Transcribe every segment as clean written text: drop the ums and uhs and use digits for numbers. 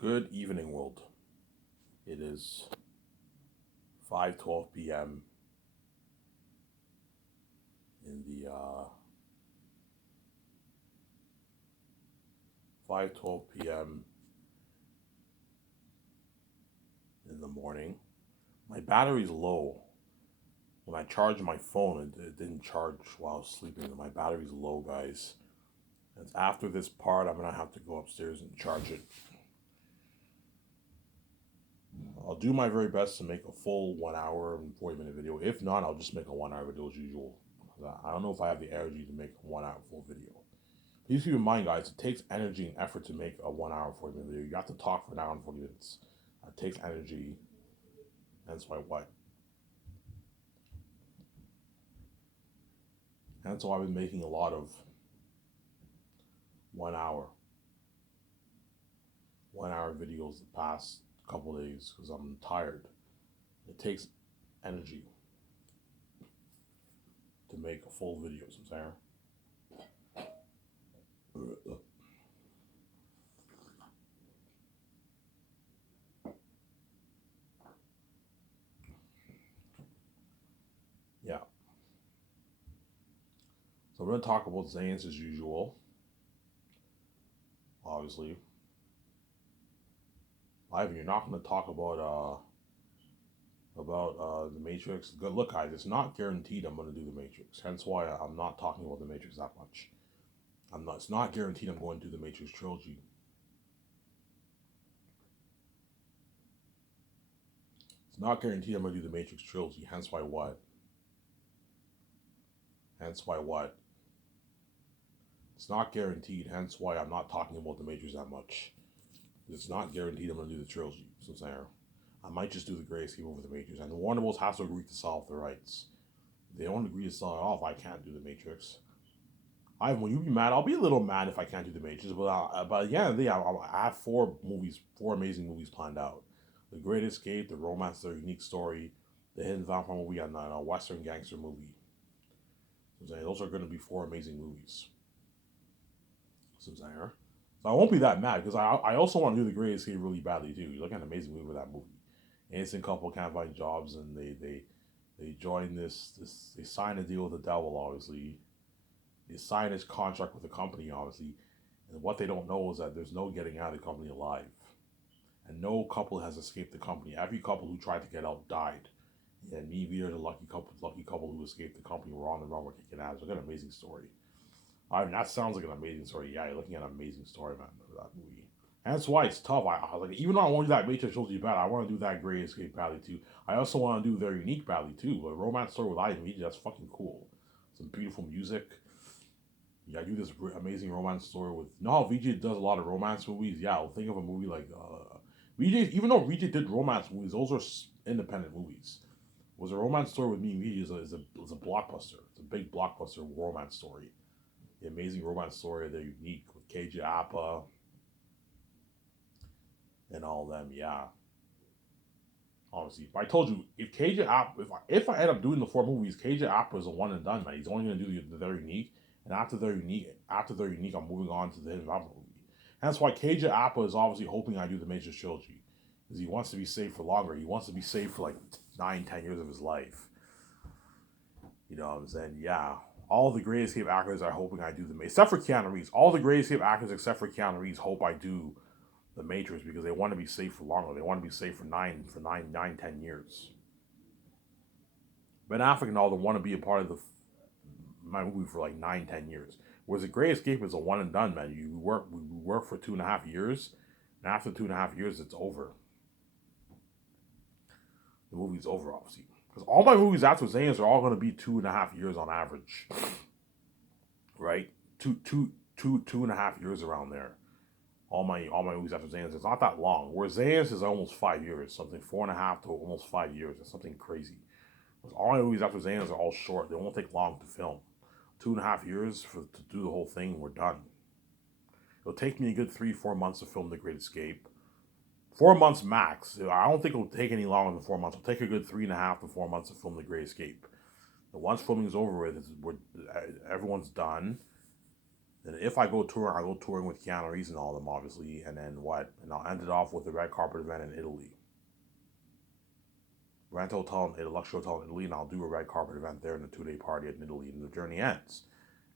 Good evening, world. It is 5:12 p.m. in the 5:12 p.m. in the morning. My battery's low. When I charged my phone, it didn't charge while I was sleeping. My battery's low, guys. And after this part, I'm gonna have to go upstairs and charge it. I'll do my very best to make a full 1 hour and 40-minute video. If not, I'll just make a 1 hour video as usual. I don't know if I have the energy to make a 1 hour full video. Please keep in mind, guys, it takes energy and effort to make a 1 hour 40-minute video. You have to talk for an hour and 40 minutes. It takes energy. Hence why what? Hence why I've been making a lot of 1 hour, 1 hour videos the past couple days because I'm tired. It takes energy to make a full video. So I'm saying. Yeah. So we're gonna talk about Zayn's as usual. Obviously. Ivan, you're not gonna talk about the Matrix. Good look, guys. It's not guaranteed I'm gonna do the Matrix. Hence why I'm not talking about the Matrix that much. I'm not. It's not guaranteed I'm going to do the Matrix trilogy. It's not guaranteed I'm gonna do the Matrix trilogy. Hence why what? Hence why what? It's not guaranteed. Hence why I'm not talking about the Matrix that much. It's not guaranteed I'm gonna do the trilogy. So I'm saying I might just do the Gray Escape over the Matrix. And the Warner Bros. Has to agree to sell off the rights. If they don't agree to sell it off, I can't do the Matrix. When you be mad, I'll be a little mad if I can't do the Matrix. But yeah, I have four amazing movies planned out: The Great Escape, The Romance, The Unique Story, The Hidden Vampire movie, and a Western gangster movie. So those are going to be four amazing movies. So I won't be that mad because I also want to do The Great Escape really badly too. You look at an amazing movie with that movie. Innocent couple can't find jobs and they join this they sign a deal with the devil, obviously. They sign his contract with the company, obviously, and what they don't know is that there's no getting out of the company alive, and no couple has escaped the company. Every couple who tried to get out died, and me, we are the lucky couple who escaped the company. We're on the run, we're kicking ass. Look at an amazing story. I mean, that sounds like an amazing story. Yeah, you're looking at an amazing story, man, for that movie. And that's why it's tough. I like, even though I want to do that Matrix trilogy bad, I want to do that Great Escape badly too. I also want to do their unique badly too. But romance story with Ivan Vijay, that's fucking cool. Some beautiful music. Yeah, I do this amazing romance story with. You know how Vijay does a lot of romance movies? Yeah, I'll think of a movie like Vijay. Even though Vijay did romance movies, those are independent movies. Was a romance story with me and Vijay is a blockbuster. It's a big blockbuster romance story. The amazing romance story. They're unique with KJ Apa and all of them. Yeah, obviously. But I told you, if KJ Apa, if I end up doing the four movies, KJ Apa is a one and done, man. He's only gonna do the very unique, and after they're unique, I'm moving on to the Hidden Vampire movie. And that's why KJ Apa is obviously hoping I do the Matrix trilogy, because he wants to be safe for longer. He wants to be safe for like 9, 10 years of his life. You know what I'm saying? Yeah. All the Great Escape actors are hoping I do the except for Keanu Reeves. All the Great Escape actors except for Keanu Reeves hope I do the Matrix because they want to be safe for longer. They want to be safe for 10 years. Ben Affleck and all them want to be a part of my movie for like 9, 10 years. Whereas the Great Escape is a one and done, man. We work for 2.5 years, and after 2.5 years, it's over. The movie's over, obviously, because all my movies after Zayn's are all going to be 2.5 years on average, right? Two and a half years around there. All my movies after Zayn's, it's not that long. Where Zayn's is almost 5 years, something 4.5 to almost 5 years. It's something crazy. All my movies after Zayn's are all short. They won't take long to film. 2.5 years to do the whole thing. We're done. It'll take me a good 3-4 months to film The Great Escape. 4 months max. I don't think it'll take any longer than 4 months. It'll take a good 3.5 to 4 months to film The Great Escape. And once filming is over with, everyone's done. And if I go touring, I go touring with Keanu Reeves and all of them, obviously. And then what? And I'll end it off with a red carpet event in Italy. Rent a hotel, a luxury hotel in Italy, and I'll do a red carpet event there in the 2-day party in Italy, and the journey ends.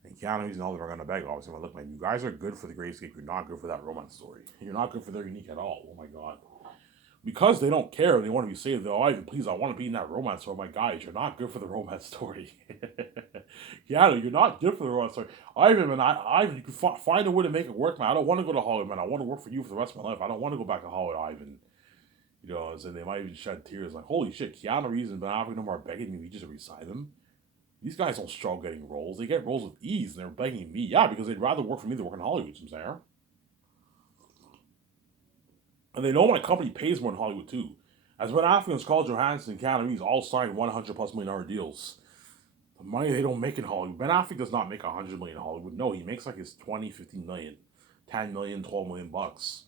And Keanu Reeves and all of them are going to beg, obviously. I'm like, look, man, you guys are good for the Great Escape. You're not good for that romance story. You're not good for their unique at all. Oh my God. Because they don't care, they want to be saved. They're, oh, Ivan, please, I want to be in that romance story. My guys, you're not good for the romance story. Keanu, you're not good for the romance story. Ivan, man, Ivan, you can find a way to make it work, man. I don't want to go to Hollywood, man. I want to work for you for the rest of my life. I don't want to go back to Hollywood, Ivan. You know, and they might even shed tears like, holy shit, Keanu Reeves and Ben Affleck no more begging me just to resign them. These guys don't struggle getting roles. They get roles with ease, and they're begging me. Yeah, because they'd rather work for me than work in Hollywood, I'm saying. And they know my company pays more in Hollywood, too. As Ben Affleck and Scarlett Johansson and Keanu Reeves all signed $100+ million deals. The money they don't make in Hollywood. Ben Affleck does not make $100 million in Hollywood. No, he makes like his 20, 15 million, 10 million, 12 million bucks.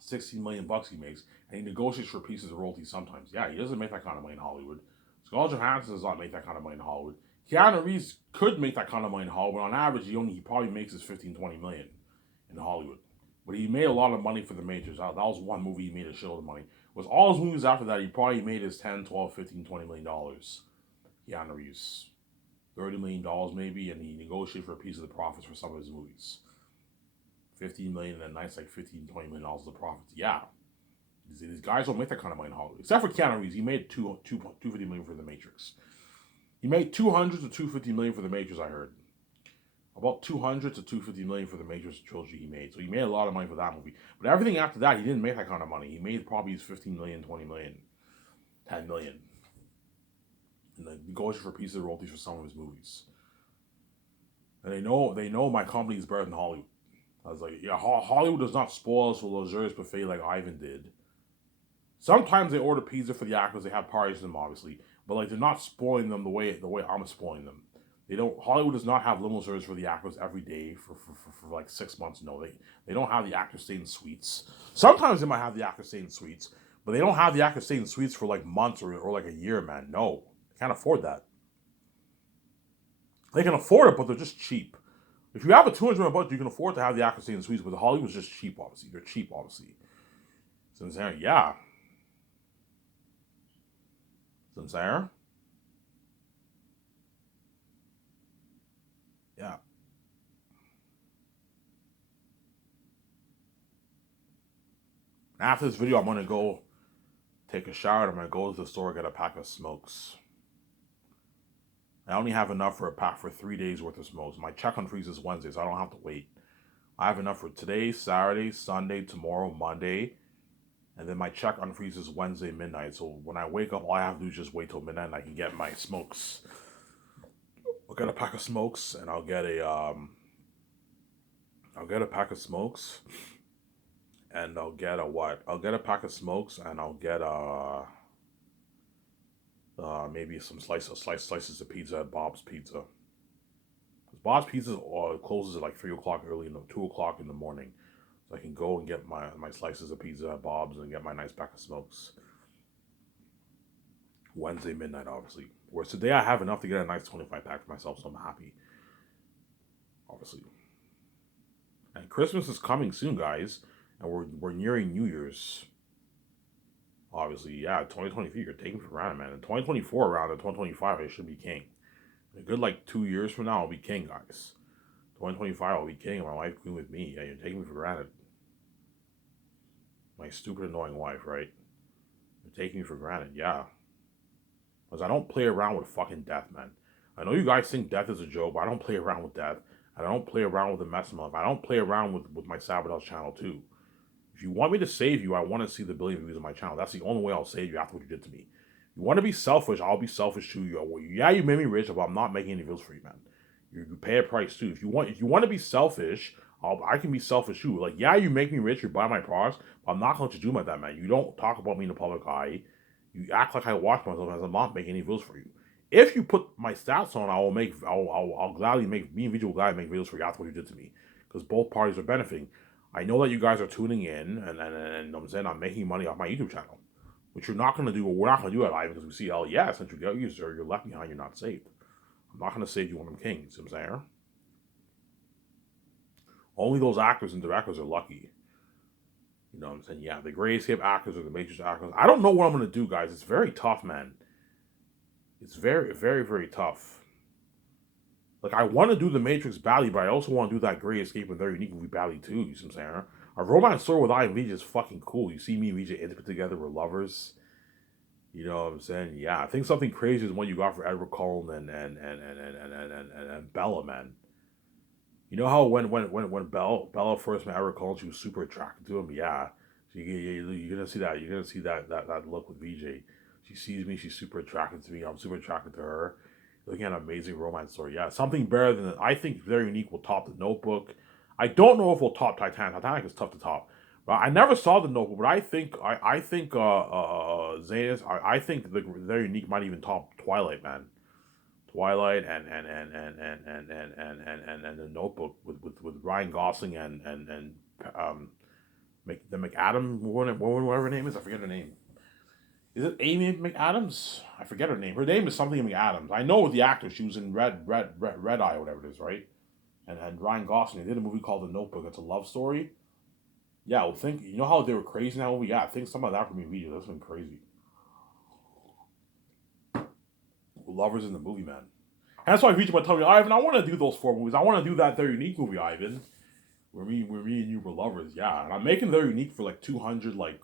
16 million bucks he makes, and he negotiates for pieces of royalties sometimes. Yeah, he doesn't make that kind of money in Hollywood. Scarlett Johansson does not make that kind of money in Hollywood. Keanu Reeves could make that kind of money in Hollywood. On average, he probably makes his 15, 20 million in Hollywood. But he made a lot of money for the majors. That was one movie he made a shitload of money. With all his movies after that, he probably made his 10, 12, 15, 20 million dollars. Keanu Reeves. $30 million maybe, and he negotiated for a piece of the profits for some of his movies. 15 million and a nice like 15, 20 million dollars of the profits. Yeah. These guys don't make that kind of money in Hollywood. Except for Keanu Reeves. He made $250 million for The Matrix. He made $200 to $250 million for The Matrix, I heard. About $200 to $250 million for The Matrix trilogy he made. So he made a lot of money for that movie. But everything after that, he didn't make that kind of money. He made probably his 15 million, 20 million, 10 million. And then negotiated for pieces of royalties for some of his movies. And they know my company is better than Hollywood. I was like, yeah, Hollywood does not spoil us with a luxurious buffet like Ivan did. Sometimes they order pizza for the actors, they have parties for them, obviously. But like they're not spoiling them the way I'm spoiling them. Hollywood does not have limo service for the actors every day for like 6 months. No, they don't have the actors stay in suites. Sometimes they might have the actors stay in suites, but they don't have the actors stay in suites for like months or like a year, man. No, they can't afford that. They can afford it, but they're just cheap. If you have a $200 million budget, you can afford to have the actors stay in suites, but Hollywood's just cheap, obviously. They're cheap, obviously. So I'm saying, yeah. So I'm saying, yeah. After this video, I'm going to go take a shower. I'm going to go to the store, get a pack of smokes. I only have enough for a pack for 3 days worth of smokes. My check on freeze is Wednesday, so I don't have to wait. I have enough for today, Saturday, Sunday, tomorrow, Monday. And then my check unfreezes Wednesday midnight. So when I wake up, all I have to do is just wait till midnight and I can get my smokes. I'll get a pack of smokes and I'll get a pack of smokes. And I'll get a what? I'll get a pack of smokes and I'll get maybe some slices of pizza at Bob's Pizza. Bob's Pizza closes at like 3 o'clock 2 o'clock in the morning. So I can go and get my slices of pizza at Bob's and get my nice pack of smokes. Wednesday midnight, obviously. Whereas today I have enough to get a nice 25 pack for myself, so I'm happy. Obviously. And Christmas is coming soon, guys. And we're nearing New Year's. Obviously, yeah, 2023, you're taking for granted, man. In 2024, around in 2025, I should be king. In a good, like, 2 years from now, I'll be king, guys. 2025, I'll be king, and my wife queen with me. Yeah, you're taking me for granted. My stupid, annoying wife, right? You're taking me for granted, yeah. Because I don't play around with fucking death, man. I know you guys think death is a joke, but I don't play around with death. I don't play around with the mess of my life. I don't play around with my Sabotage channel, too. If you want me to save you, I want to see the billion views on my channel. That's the only way I'll save you after what you did to me. You want to be selfish, I'll be selfish too. Yeah, you made me rich, but I'm not making any videos for you, man. You pay a price too. If you want to be selfish, I can be selfish too. Like, yeah, you make me rich, you buy my products, but I'm not going to do like that, man. You don't talk about me in the public eye. You act like I watch myself as I'm not making any videos for you. If you put my stats on, I'll gladly make me and Vijay will gladly make videos for you after what you did to me, because both parties are benefiting. I know that you guys are tuning in, and I'm saying I'm making money off my YouTube channel, which you're not going to do. We're not going to do it live because we see, oh yeah, since you get used or you're left behind, you're not saved. I'm not going to save you when I'm king. You see what I'm saying? Only those actors and directors are lucky. You know what I'm saying? Yeah, the Grayscape actors or the Matrix actors. I don't know what I'm gonna do, guys. It's very tough, man. It's very, very, very tough. Like I want to do the Matrix badly, but I also want to do that Great Escape and Very Unique movie badly too. You see what I'm saying? A romance story with I and VJ is fucking cool. You see me and VJ intimate together, we're lovers. You know what I'm saying? Yeah, I think something crazy is what you got for Edward Cullen and Bella, man. You know how when Bella first met Edward Cullen, she was super attracted to him. Yeah, so you're gonna see that. You're gonna see that look with VJ. She sees me, she's super attracted to me. I'm super attracted to her. Looking at an amazing romance story. Yeah, something better than I think Very Unique will top The Notebook. I don't know if we'll top Titanic. Titanic is tough to top. But I never saw The Notebook, but I think Zanus, I think the Very Unique might even top Twilight, man. Twilight and The Notebook with Ryan Gosling and the McAdam woman, whatever her name is. I forget her name. Is it Amy McAdams? I forget her name. Her name is something McAdams. I know the actor. She was in Red Eye, whatever it is, right? And Ryan Gosling. They did a movie called The Notebook. It's a love story. Yeah, well, think you know how they were crazy in that movie. Yeah, I think some of that from your video. That's been crazy. Lovers in the movie, man. And that's why I reached out telling me, Ivan, I want to do those 4 movies. I want to do that Very Unique movie, Ivan. Where me and you were lovers. Yeah, and I'm making Very Unique for like 200, like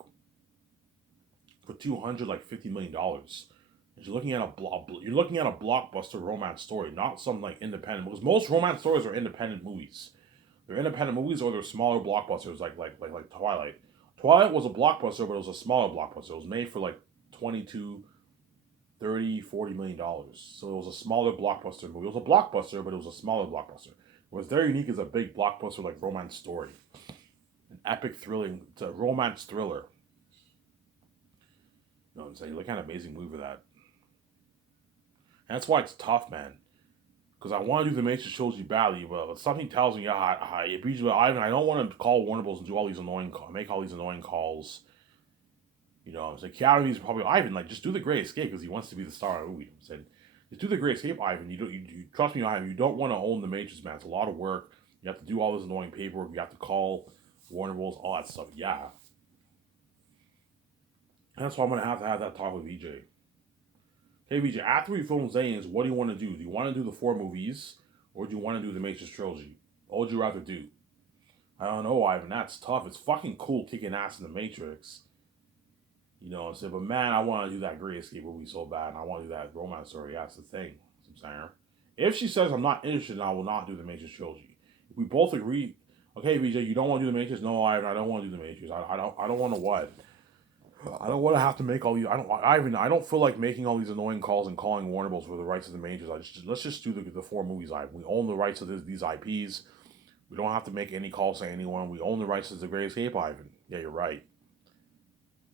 $50 million. You're looking at a blockbuster romance story, not some like independent. Because most romance stories are independent movies. They're independent movies or they're smaller blockbusters like Twilight. Twilight was a blockbuster, but it was a smaller blockbuster. It was made for like 22, 30, $40 million. So it was a smaller blockbuster movie. It was a blockbuster, but it was a smaller blockbuster. What's Very Unique is a big blockbuster like romance story. An epic thrilling, it's a romance thriller. You know what I'm saying? You look at an amazing movie for that. And that's why it's tough, man. Because I want to do the Matrix trilogy badly, but something tells me, I don't want to call Warner Bros. And do all these make all these annoying calls. You know, I'm saying Keanu Reeves probably Ivan, like just do the Great Escape because he wants to be the star of the movie. I'm saying, just do the Great Escape, Ivan. You trust me, Ivan. You don't want to own the Matrix, man. It's a lot of work. You have to do all this annoying paperwork. You have to call Warner Bros. All that stuff. Yeah, and that's why I'm gonna have to have that talk with VJ. Hey VJ, after we film Zanes, what do you want to do? Do you want to do the 4 movies, or do you want to do the Matrix trilogy? What would you rather do? I don't know, Ivan. That's tough. It's fucking cool kicking ass in the Matrix. You know what I'm saying? But man, I want to do that Great Escape movie so bad, and I want to do that romance story. That's the thing. I'm saying. If she says I'm not interested, I will not do the Matrix trilogy. If we both agree, okay, VJ, you don't want to do the Matrix? No, Ivan, I don't want to do the Matrix. I don't want to what? I don't want to have to make all these. I don't feel like making all these annoying calls and calling Warner Bros. For the rights of the Matrix. Let's just do the 4 movies. We own the rights of these IPs. We don't have to make any calls to anyone. We own the rights to the Great Escape, Ivan. Yeah, you're right.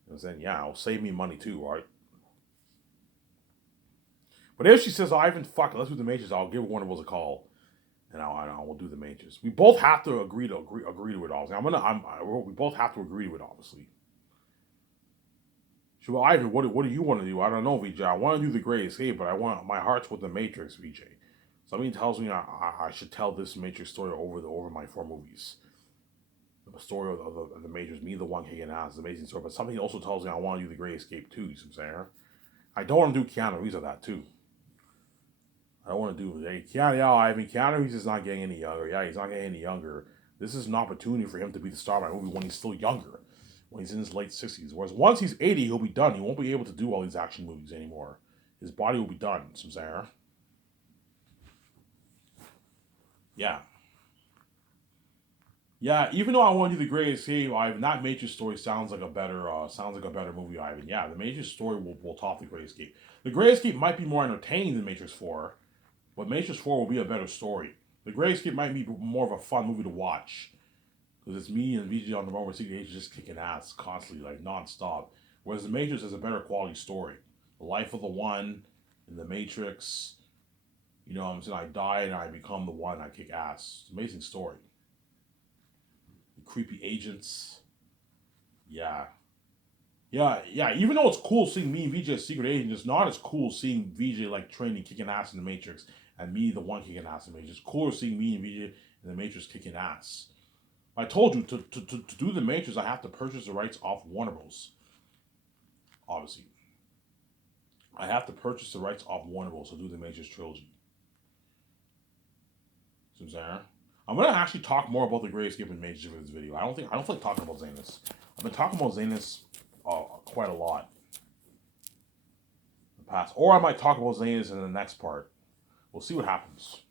And then yeah, it'll save me money too, right? But if she says, Ivan, fuck it, let's do the Matrix, I'll give Warner Bros. A call. And I will do the Matrix. We both have to agree to it. Obviously, we both have to agree to it. Obviously. She well, Ivan, what do you want to do? I don't know, VJ. I want to do the Great Escape, but my heart's with the Matrix, VJ. Something tells me I should tell this Matrix story over my 4 movies. The story of the Matrix, me the one kicking ass, the amazing story. But something also tells me I want to do the Great Escape too. You see what I'm saying? I don't want to do Keanu Reeves of that too. I don't want to do Keanu Reeves is not getting any younger. Yeah, he's not getting any younger. This is an opportunity for him to be the star of my movie when he's still younger. When he's in his late 60s. Whereas once he's 80, he'll be done. He won't be able to do all these action movies anymore. His body will be done. Some saying. Yeah. Yeah, even though I want to do the Great Escape, Ivan, that Matrix story sounds like a better movie, Ivan. Yeah, the Matrix story will top the Great Escape. The Great Escape might be more entertaining than Matrix 4, but Matrix 4 will be a better story. The Great Escape might be more of a fun movie to watch. Because it's me and VJ on the moment where Secret Agent just kicking ass constantly, like non-stop. Whereas The Matrix is a better quality story. The life of the one in The Matrix. You know what I'm saying? I die and I become the one. I kick ass. It's an amazing story. The creepy agents. Yeah. Yeah. Even though it's cool seeing me and VJ as Secret Agent, it's not as cool seeing VJ like training, kicking ass in The Matrix, and me the one kicking ass in The Matrix. It's cooler seeing me and VJ in The Matrix kicking ass. I told you to do the Matrix, I have to purchase the rights off Warner Bros. Obviously, I have to purchase the rights off Warner Bros. To do the Matrix trilogy. See what I'm saying? I'm gonna actually talk more about the Great Escape and Matrix for this video. I don't feel like talking about Zanus. I've been talking about Zanus quite a lot in the past, or I might talk about Zanus in the next part. We'll see what happens.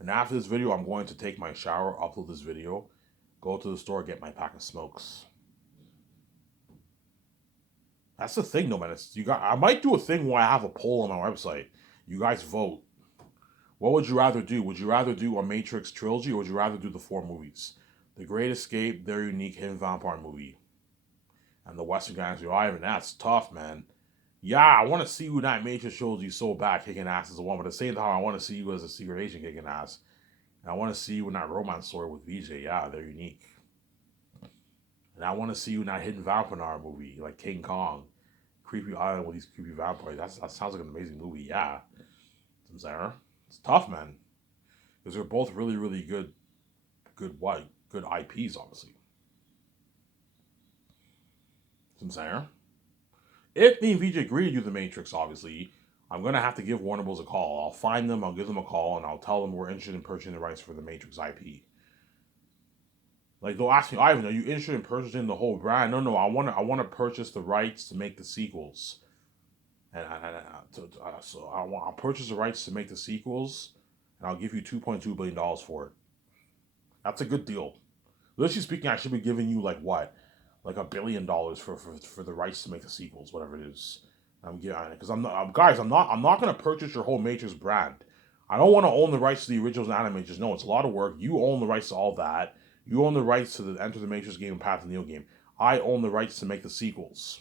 And after this video, I'm going to take my shower, upload this video, go to the store, get my pack of smokes. That's the thing, though, man. I might do a thing where I have a poll on my website. You guys vote. What would you rather do? Would you rather do a Matrix trilogy, or would you rather do the 4 movies? The Great Escape, Their Unique Hidden Vampire movie, and the Western Gangster. Ivan, that's tough, man. Yeah, I want to see you in that Matrix trilogy so bad, kicking ass as a one. But at the same time, I want to see you as a secret agent kicking ass. And I want to see you in that romance story with VJ. Yeah, they're unique. And I want to see you in that Hidden Vampire movie, like King Kong. Creepy Island with these creepy vampires. That sounds like an amazing movie, yeah. It's tough, man. Because they're both really, really good IPs, obviously. If me and VJ agree to do the Matrix, obviously, I'm going to have to give Warner Bros. A call. I'll find them, I'll give them a call, and I'll tell them we're interested in purchasing the rights for the Matrix IP. Like, they'll ask me, Ivan, are you interested in purchasing the whole brand? No, I want to purchase the rights to make the sequels. So I'll purchase the rights to make the sequels, and I'll give you $2.2 billion for it. That's a good deal. Literally speaking, I should be giving you like what? Like $1 billion for the rights to make the sequels, whatever it is. I'm giving, because I'm not gonna purchase your whole Matrix brand. I don't want to own the rights to the originals and animators. No, it's a lot of work. You own the rights to all that. You own the rights to Enter the Matrix game and Path to Neo game. I own the rights to make the sequels,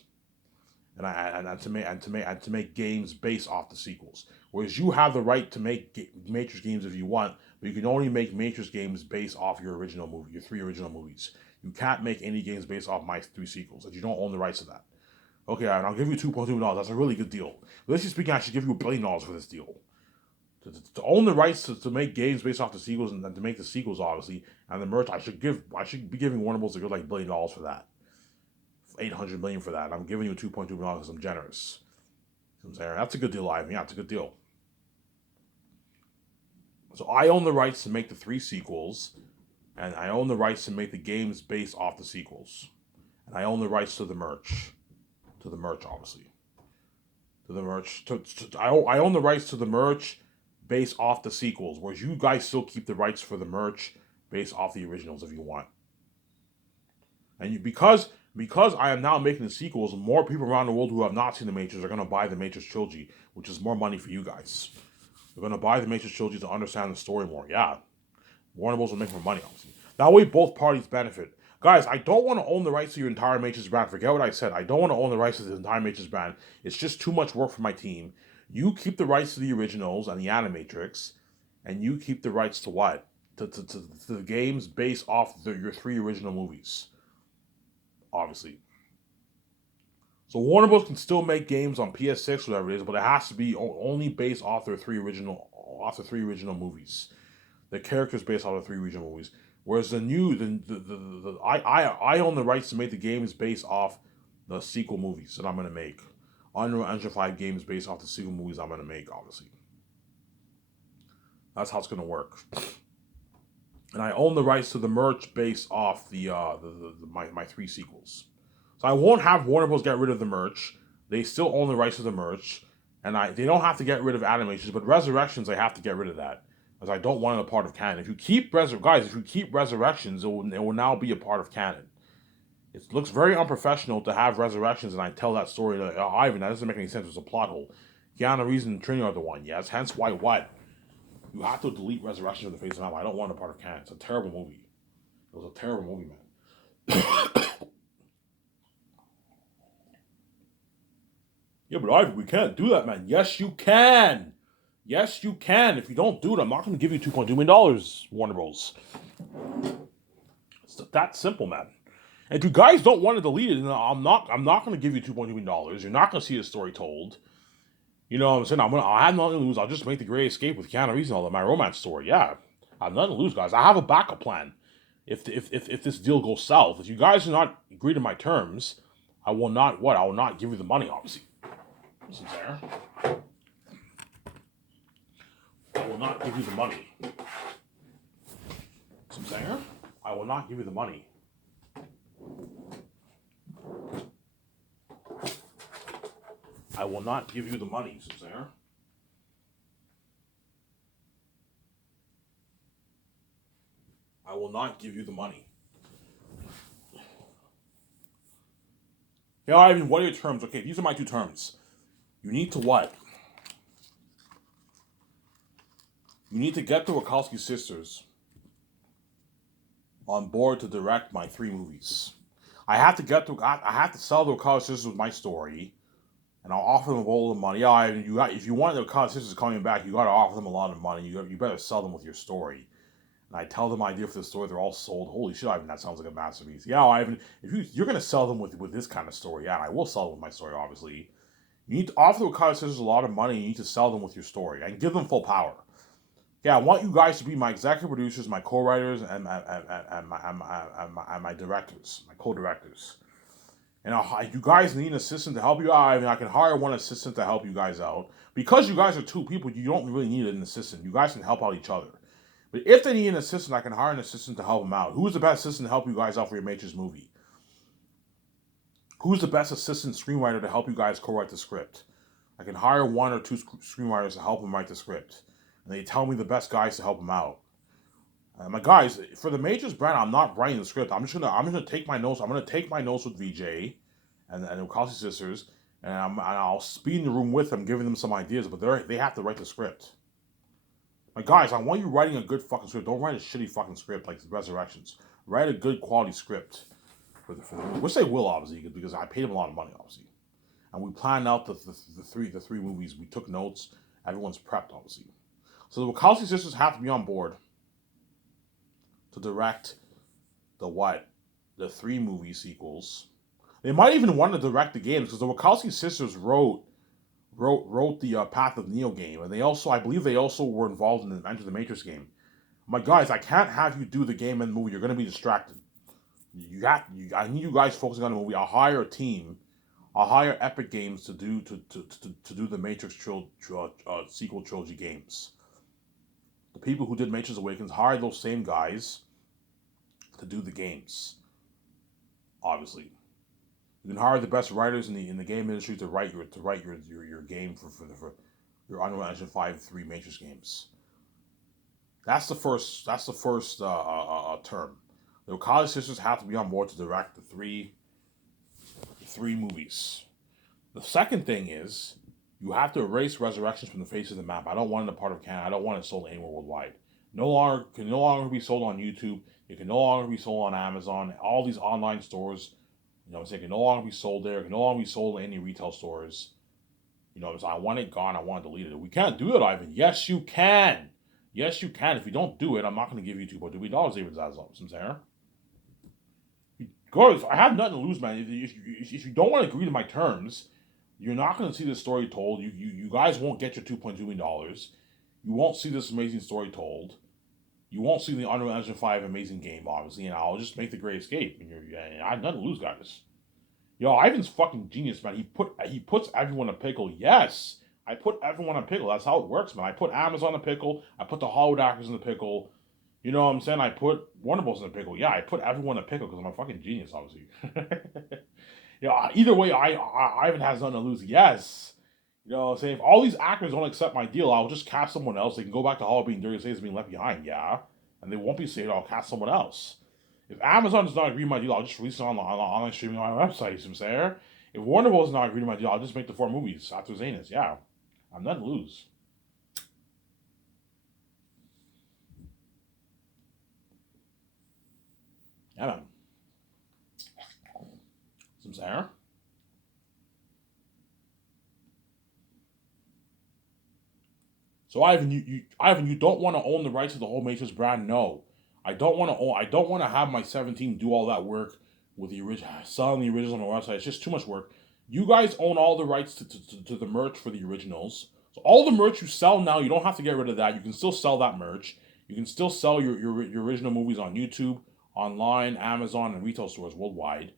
and to make games based off the sequels. Whereas you have the right to make Matrix games if you want, but you can only make Matrix games based off your original movie, your 3 original movies. You can't make any games based off my 3 sequels, and you don't own the rights to that. Okay, and I'll give you $2.2 million. That's a really good deal. Literally speaking, I should give you $1 billion for this deal. To own the rights to make games based off the sequels and to make the sequels, obviously, and the merch, I should be giving Warner Bros. A good like $1 billion for that. $800 million for that. I'm giving you $2.2 million because I'm generous. I'm saying that's a good deal, Ivan. Yeah, it's a good deal. So I own the rights to make the 3 sequels, and I own the rights to make the games based off the sequels, and I own the rights to the merch, obviously, to the merch. I own the rights to the merch based off the sequels, whereas you guys still keep the rights for the merch based off the originals if you want. And because I am now making the sequels, more people around the world who have not seen the Matrix are going to buy the Matrix trilogy, which is more money for you guys. They're going to buy the Matrix trilogy to understand the story more. Yeah, Warner Bros. Will make more money, obviously. That way both parties benefit. Guys, I don't want to own the rights to your entire Matrix brand. Forget what I said. I don't want to own the rights to the entire Matrix brand. It's just too much work for my team. You keep the rights to the originals and the Animatrix, and you keep the rights to what? To the games based off your 3 original movies. Obviously. So Warner Bros. Can still make games on PS6, whatever it is, but it has to be only based off the 3 original movies. The characters based off the 3 original movies. Whereas I own the rights to make the games based off the sequel movies that I'm gonna make. Unreal Engine 5 games based off the sequel movies I'm gonna make, obviously. That's how it's gonna work. And I own the rights to the merch based off my 3 sequels. So I won't have Warner Bros. Get rid of the merch. They still own the rights to the merch, and they don't have to get rid of animations, but Resurrections they have to get rid of that, as I don't want it a part of canon. If you keep Resurrections, it will now be a part of canon. It looks very unprofessional to have Resurrections and I tell that story to Ivan. That doesn't make any sense. It's a plot hole. Keanu Reeves and Trinity are the one. Yes, hence why what? You have to delete Resurrections from the face of the map. I don't want it a part of canon. It's a terrible movie. It was a terrible movie, man. Yeah, but Ivan, we can't do that, man. Yes, you can. Yes, you can. If you don't do it, I'm not going to give you $2.2 million, Warner Bros. It's that simple, man. And if you guys don't want to delete it, I'm not going to give you $2.2 million. You're not going to see the story told. You know what I'm saying? I have nothing to lose. I'll just make the Great Escape with Keanu Reeves and all that. My romance story. Yeah, I have nothing to lose, guys. I have a backup plan. If this deal goes south, if you guys do not agree to my terms, I will not what? I will not give you the money, obviously. Listen, Sarah. I will not give you the money. Listen, Sarah. I will not give you the money. I will not give you the money, Sarah. I will not give you the money. Yeah, Ivan, what are your terms? Okay, these are my two terms. You need to what? You need to get the Wachowski sisters on board to direct my 3 movies. I have to sell the Wachowski sisters with my story, and I'll offer them a bowl of money. Yeah, if you want the Wachowski sisters coming back, you got to offer them a lot of money. You better sell them with your story. And I tell them my idea for the story, they're all sold. Holy shit, Ivan, that sounds like a masterpiece. Yeah, Ivan, if you're gonna sell them with this kind of story, yeah, and I will sell them with my story, obviously. You need to offer the Wachowski sisters a lot of money. You need to sell them with your story and give them full power. Yeah, I want you guys to be my executive producers, my co-writers, and my directors, my co-directors. And you guys need an assistant to help you out. I mean, I can hire one assistant to help you guys out. Because you guys are 2 people, you don't really need an assistant. You guys can help out each other. But if they need an assistant, I can hire an assistant to help them out. Who's the best assistant to help you guys out for your Matrix movie? Who's the best assistant screenwriter to help you guys co-write the script? I can hire 1 or 2 screenwriters to help them write the script. And they tell me the best guys to help them out. My guys, for the Matrix brand, I'm not writing the script. I'm just gonna take my notes. I'm gonna take my notes with VJ and the Wachowski sisters, and I'll speed in the room with them, giving them some ideas. But they have to write the script. My guys, I want you writing a good fucking script. Don't write a shitty fucking script like Resurrections. Write a good quality script for the which they will, obviously, because I paid them a lot of money, obviously. And we planned out the three movies. We took notes. Everyone's prepped, obviously. So the Wachowski sisters have to be on board to direct the 3 movie sequels. They might even want to direct the games because the Wachowski sisters wrote the Path of Neo game, and I believe they also were involved in the Enter the Matrix game. My guys, I can't have you do the game and the movie. You're going to be distracted. I need you guys focusing on the movie. I'll hire a team. I'll hire Epic Games to do the Matrix sequel trilogy games. The people who did Matrix Awakens, hire those same guys to do the games. Obviously, you can hire the best writers in the game industry to write your game for your Unreal Engine 5 3 Matrix games. That's the first term. The Wachowski sisters have to be on board to direct the three movies. The second thing is you have to erase Resurrections from the face of the map. I don't want it a part of Canada. I don't want it sold anywhere worldwide. Can no longer be sold on YouTube. It can no longer be sold on Amazon. All these online stores, you know what I'm saying, it can no longer be sold there. It can no longer be sold in any retail stores. You know what I'm saying? I want it gone. I want it deleted. We can't do it, Ivan. Yes, you can. Yes, you can. If you don't do it, I'm not going to give you $2.2 even some Sarah. Guys, I have nothing to lose, man. If you don't want to agree to my terms, you're not going to see this story told. You guys won't get your $2.2 million. You won't see this amazing story told. You won't see the Unreal Engine 5 amazing game, obviously, and I'll just make the Great Escape. And I have nothing to lose, guys. Yo, Ivan's fucking genius, man. He puts everyone in a pickle. Yes, I put everyone in a pickle. That's how it works, man. I put Amazon in a pickle. I put the Hollywood actors in a pickle. You know what I'm saying? I put Warner Bros. In a pickle. Yeah, I put everyone in a pickle because I'm a fucking genius, obviously. Yeah, either way, Ivan has nothing to lose. Yes. You know what I'm saying? If all these actors don't accept my deal, I'll just cast someone else. They can go back to Hollywood being dirty slaves being left behind, yeah. And they won't be saved, I'll cast someone else. If Amazon does not agree with my deal, I'll just release it on online streaming on my website, you know what I'm saying? If Warner Bros. Does not agree to my deal, I'll just make the 4 movies after Zanus, yeah. I'm nothing to lose. Yeah, man. Some Sarah? So Ivan, you don't want to own the rights to the whole Matrix brand? No, I don't want to own. I don't want to have my 17 do all that work with the original, selling the originals on the website. It's just too much work. You guys own all the rights to the merch for the originals. So all the merch you sell now, you don't have to get rid of that. You can still sell that merch. You can still sell your original movies on YouTube, online, Amazon, and retail stores worldwide.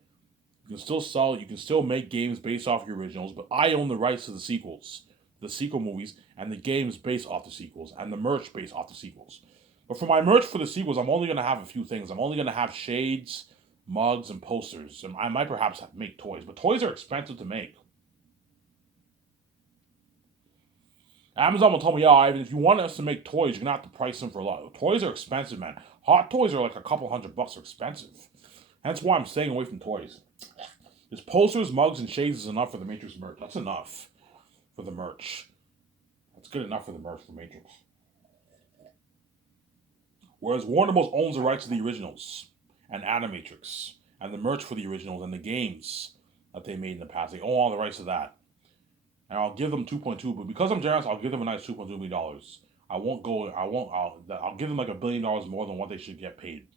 You can still sell, you can still make games based off your originals, but I own the rights to the sequels, the sequel movies, and the games based off the sequels, and the merch based off the sequels. But for my merch for the sequels, I'm only going to have a few things. I'm only going to have shades, mugs, and posters. And I might perhaps make toys, but toys are expensive to make. Amazon will tell me, yeah, Ivan, if you want us to make toys, you're going to have to price them for a lot. Toys are expensive, man. Hot toys are like a couple $100 are expensive. That's why I'm staying away from toys. Just posters, mugs, and shades is enough for the Matrix merch. That's enough for the merch. That's good enough for the merch for Matrix. Whereas Warner Bros. Owns the rights to the originals and Animatrix and the merch for the originals and the games that they made in the past. They own all the rights to that. And I'll give them 2.2, but because I'm generous, I'll give them a nice $2.2 million. I'll give them like $1 billion more than what they should get paid.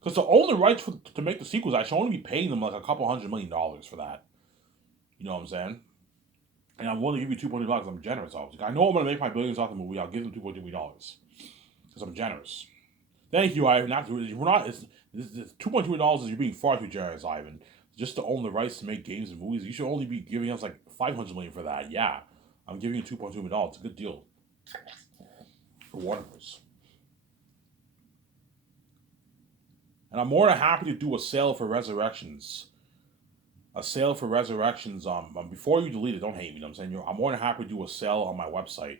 Because to own the rights to make the sequels, I should only be paying them like a couple $100 million for that. You know what I'm saying? And I'm willing to give you $2.2 million because I'm generous, obviously. I know I'm going to make my billions off the movie. I'll give them $2.2 million because I'm generous. Thank you, Ivan. We're not. It's $2.2 million is you're being far too generous, Ivan. Just to own the rights to make games and movies, you should only be giving us like $500 million for that. Yeah, I'm giving you $2.2 million. It's a good deal for Warner Bros. And I'm more than happy to do a sale for Resurrections. Before you delete it, don't hate me. I'm saying I'm more than happy to do a sale on my website.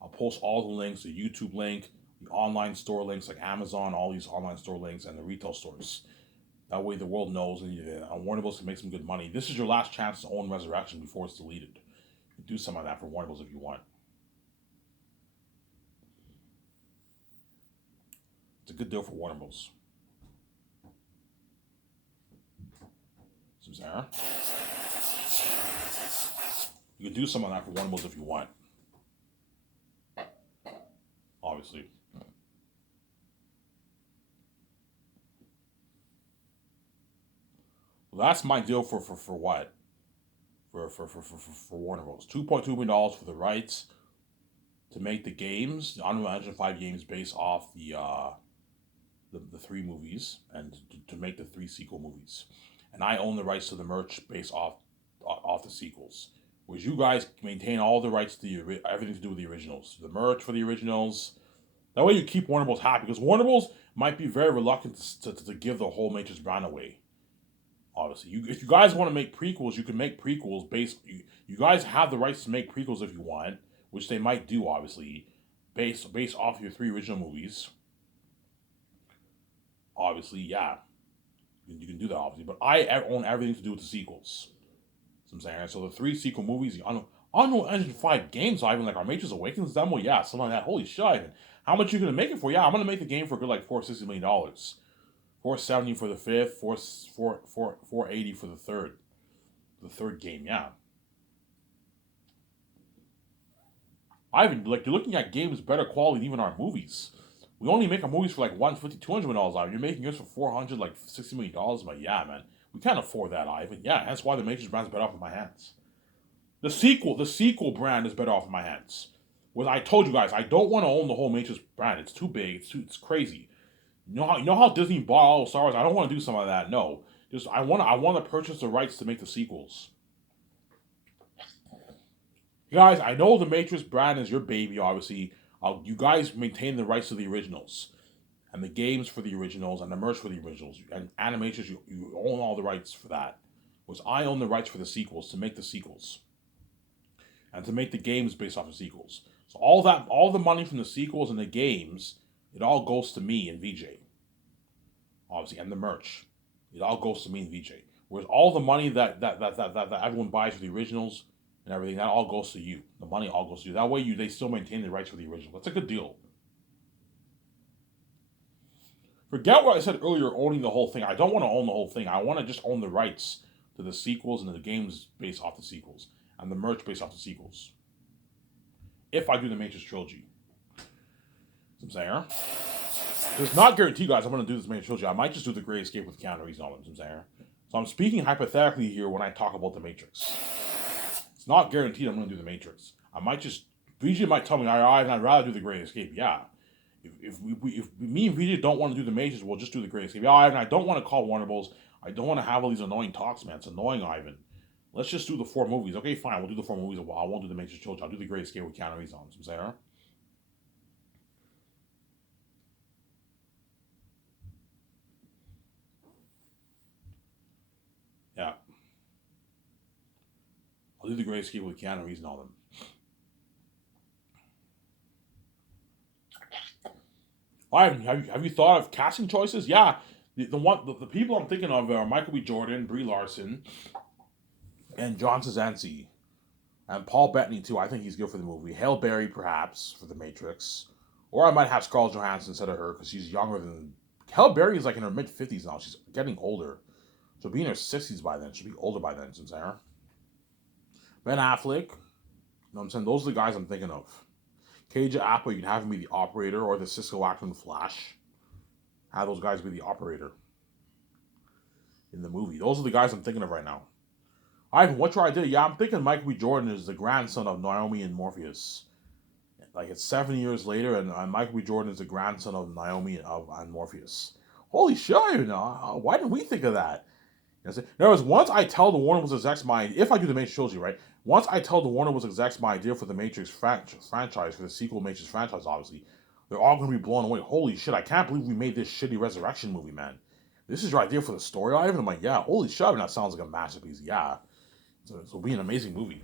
I'll post all the links, the YouTube link, the online store links like Amazon, all these online store links, and the retail stores. That way the world knows and Warner Bros. Can make some good money. This is your last chance to own Resurrection before it's deleted. You can do some of that for Warner Bros. If you want. It's a good deal for Warner Bros. Sarah. You can do some of that for Warner Bros. If you want. Obviously. Well, that's my deal for what? For Warner Bros. $2.2 million for the rights to make the games, the Unreal Engine 5 games based off the 3 movies, and to make the 3 sequel movies. And I own the rights to the merch based off the sequels. Whereas you guys maintain all the rights to everything to do with the originals. The merch for the originals. That way you keep Warner Bros. Happy. Because Warner Bros. Might be very reluctant to give the whole Matrix brand away. Obviously. If you guys want to make prequels, you can make prequels based... You guys have the rights to make prequels if you want. Which they might do, obviously. Based off your 3 original movies. Obviously, yeah. You can do that, obviously. But I own everything to do with the sequels. I'm saying. So the 3 sequel movies, Unreal Engine 5 games, Ivan, like our Matrix Awakens demo, yeah, something like that. Holy shit, Ivan. How much are you going to make it for? Yeah, I'm going to make the game for a good like $460 million. $470 for the 5th, $480 for the 3rd. The 3rd game, yeah. Ivan, like you're looking at games better quality than even our movies. We only make our movies for like $150, $200 million, Ivan. You're making yours for $400, like $60 million. But yeah, man. We can't afford that, Ivan. Yeah, that's why the Matrix brand is better off in my hands. The sequel brand is better off in my hands. Well, I told you guys, I don't want to own the whole Matrix brand. It's too big. It's crazy. You know how Disney bought all Star Wars? I don't want to do some of that. No, just I want to purchase the rights to make the sequels. You guys, I know the Matrix brand is your baby. Obviously, you guys maintain the rights to the originals. And the games for the originals, and the merch for the originals, and Animatrix, you own all the rights for that. Whereas I own the rights for the sequels, to make the sequels. And to make the games based off the sequels. So all the money from the sequels and the games, it all goes to me and VJ. Obviously, and the merch. It all goes to me and VJ. Whereas all the money that everyone buys for the originals and everything, that all goes to you. The money all goes to you. That way they still maintain the rights for the original. That's a good deal. Forget what I said earlier, owning the whole thing. I don't want to own the whole thing. I want to just own the rights to the sequels and the games based off the sequels. And the merch based off the sequels. If I do the Matrix trilogy. I'm saying, huh? It's not guaranteed, guys, I'm going to do this Matrix trilogy. I might just do the Great Escape with Keanu Reeves and all that. I'm saying. So I'm speaking hypothetically here when I talk about the Matrix. It's not guaranteed I'm going to do the Matrix. I might just VJ might tell me I'd rather do the Great Escape. Yeah. If me and VJ don't want to do the Matrix, we'll just do the Great Escape. Yeah, I don't want to call Warner Bros. I don't want to have all these annoying talks, man. It's annoying, Ivan. Let's just do the 4 movies. Okay, fine. We'll do the 4 movies. Well, I won't do the Matrix trilogy. I'll do the Great Escape with Keanu Reeves on. I'm saying, yeah. I'll do the Great Escape with Keanu Reeves and all them. Ivan, have you thought of casting choices? Yeah. The people I'm thinking of are Michael B. Jordan, Brie Larson, and John Krasinski. And Paul Bettany, too. I think he's good for the movie. Halle Berry, perhaps, for The Matrix. Or I might have Scarlett Johansson instead of her, because she's younger than... Halle Berry is like in her mid-50s now. She's getting older. She'll be in her 60s by then. She'll be older by then, since there. Ben Affleck. You know what I'm saying? Those are the guys I'm thinking of. KJ Apa, you can have him be the operator, or the Cisco actor in Flash. Have those guys be the operator in the movie. Those are the guys I'm thinking of right now. Ivan, what's your idea? Yeah, I'm thinking Michael B. Jordan is the grandson of Naomi and Morpheus. Like, it's 7 years later, and Michael B. Jordan is the grandson of Naomi and Morpheus. Holy shit, why didn't we think of that? In other words, once I tell the Warner Bros. Execs if I do the Matrix trilogy, right? Once I tell the Warner Bros. Execs my idea for the Matrix franchise, for the sequel Matrix franchise, obviously, they're all going to be blown away. Holy shit, I can't believe we made this shitty Resurrection movie, man. This is your idea for the story, Ivan? I'm like, yeah, holy shit, that sounds like a masterpiece. Yeah. So it'll be an amazing movie.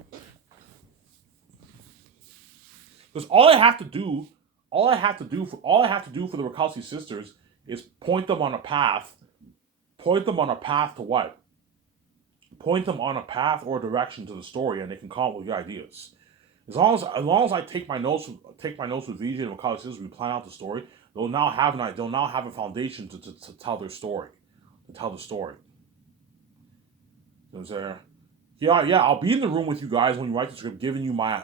Because all I have to do for the Wachowski sisters is point them on a path. Point them on a path to what? Point them on a path or a direction to the story, and they can come up with your ideas. As long as I take my notes with VJ and Wachowski sisters, we plan out the story. They'll now have a foundation to tell their story, to tell the story. You know what I'm saying? Yeah, I'll be in the room with you guys when you write the script, giving you my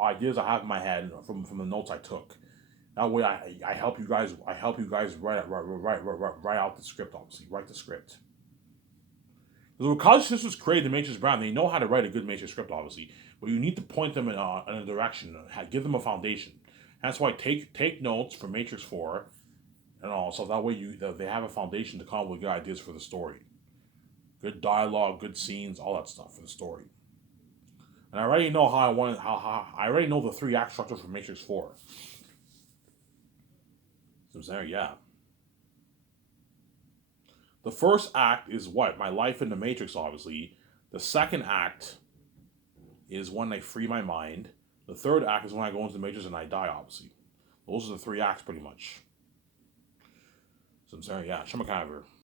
ideas I have in my head from the notes I took. That way, I help you guys. Write out the script. Obviously, write the script. The Wachowski sisters created the Matrix brand. They know how to write a good Matrix script, obviously, but you need to point them in a direction, give them a foundation. That's why take notes for Matrix 4, and all, so that way they have a foundation to come up with good ideas for the story. Good dialogue, good scenes, all that stuff for the story. And I already know I already know the 3-act structure for Matrix 4. So there, yeah. The first act is what? My life in the Matrix, obviously. The second act is when I free my mind. The third act is when I go into the Matrix and I die, obviously. Those are the 3 acts, pretty much. So I'm saying, yeah, Shemakaver.